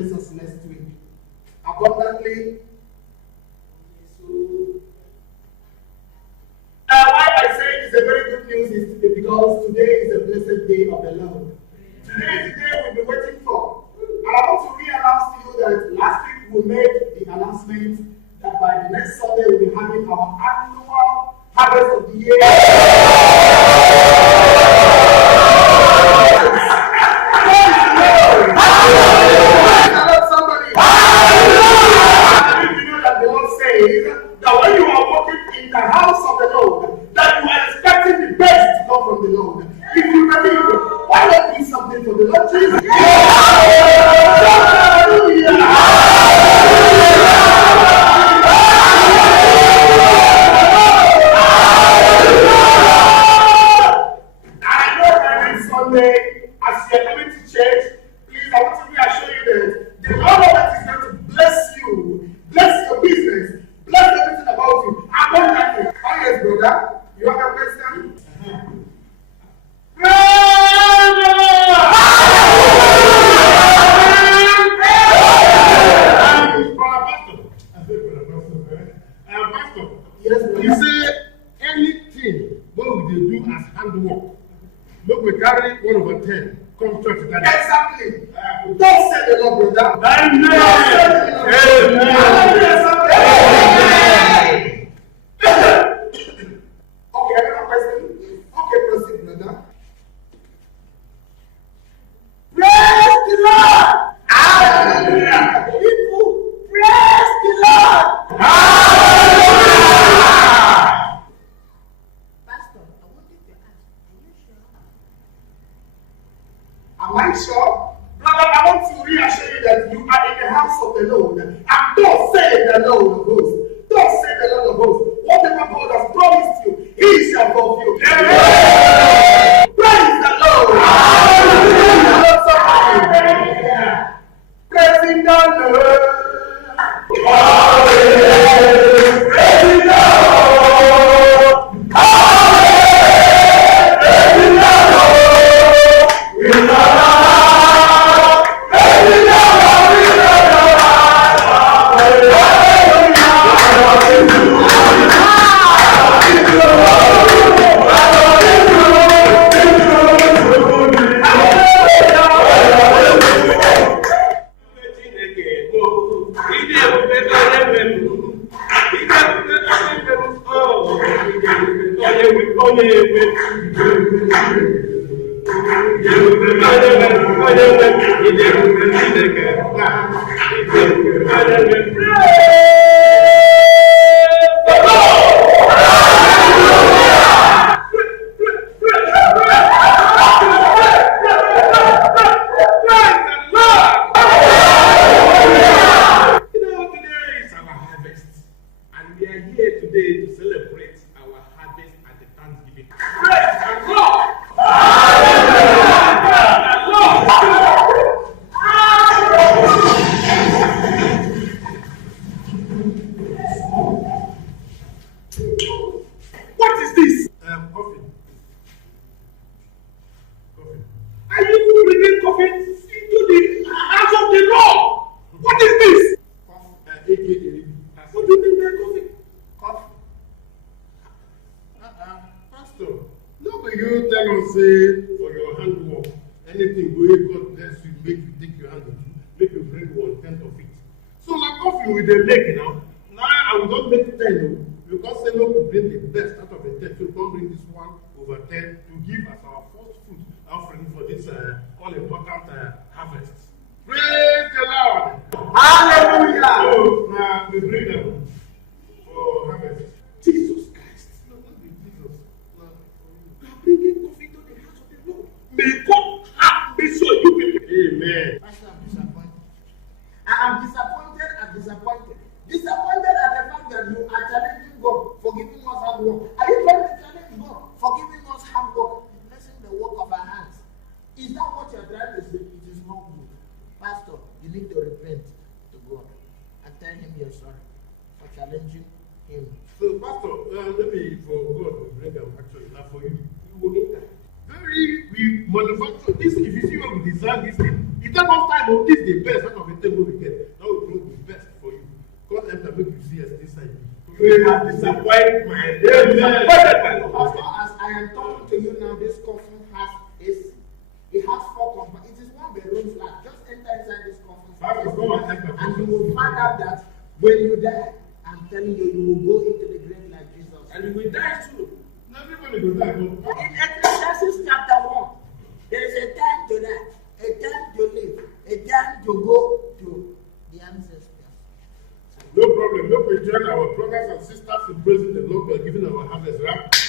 bless us next week. Abundantly. Why I say it's a very good news is because today is a blessed day of the Lord. Today is the day we've been waiting for. And I want to re-announce to you that last week we made the announcement that by the next Sunday we'll be having our annual harvest of the year. Somebody. You know that the Lord says that when you are walking in the house of the Lord, that you are expecting the best to come from the Lord. If you believe, why not do something for the Lord Jesus? Sunday, as you are coming to church, please, I want to reassure you that the Lord Almighty is going to bless you, bless your business, bless everything about you. Abundantly. Oh yes, brother. You have a question? Pastor, yes, you say anything what we do as handwork. Look, we carry 1/10. Come church that. Exactly. Don't say the Lord, brother. Amen. Okay, another question. Okay, proceed, brother. Praise the Lord. Hallelujah. People, praise the Lord. Hallelujah. Pastor, I wanted to ask, are you sure? Am I sure? Brother, I want to reassure you that you are in the house of the Lord. And don't say the Lord of hosts. Don't say the Lord of hosts. Whatever God has promised you, He shall fulfill. Praise the Lord. Hallelujah. Praising the Lord. Hallelujah. Praising the Lord. Hallelujah. Praising the Lord. We love oh, this is the best out of the thing we get. Now we bring the best for you. God help them make you see us this side. We have disappointed my As far as I am talking to you now, this coffin it has 4 coffins. It is 1 bedroom flat. Just enter inside this coffin. And you will find out that when you die, I'm telling you, you will go into the grave like Jesus. And you will die too. Everybody will die. In Ecclesiastes chapter 1, there is a time to die, a time to live, a time to go to the ancestors. No problem. No we join our brothers and sisters in praising the Lord by giving our harvest, right?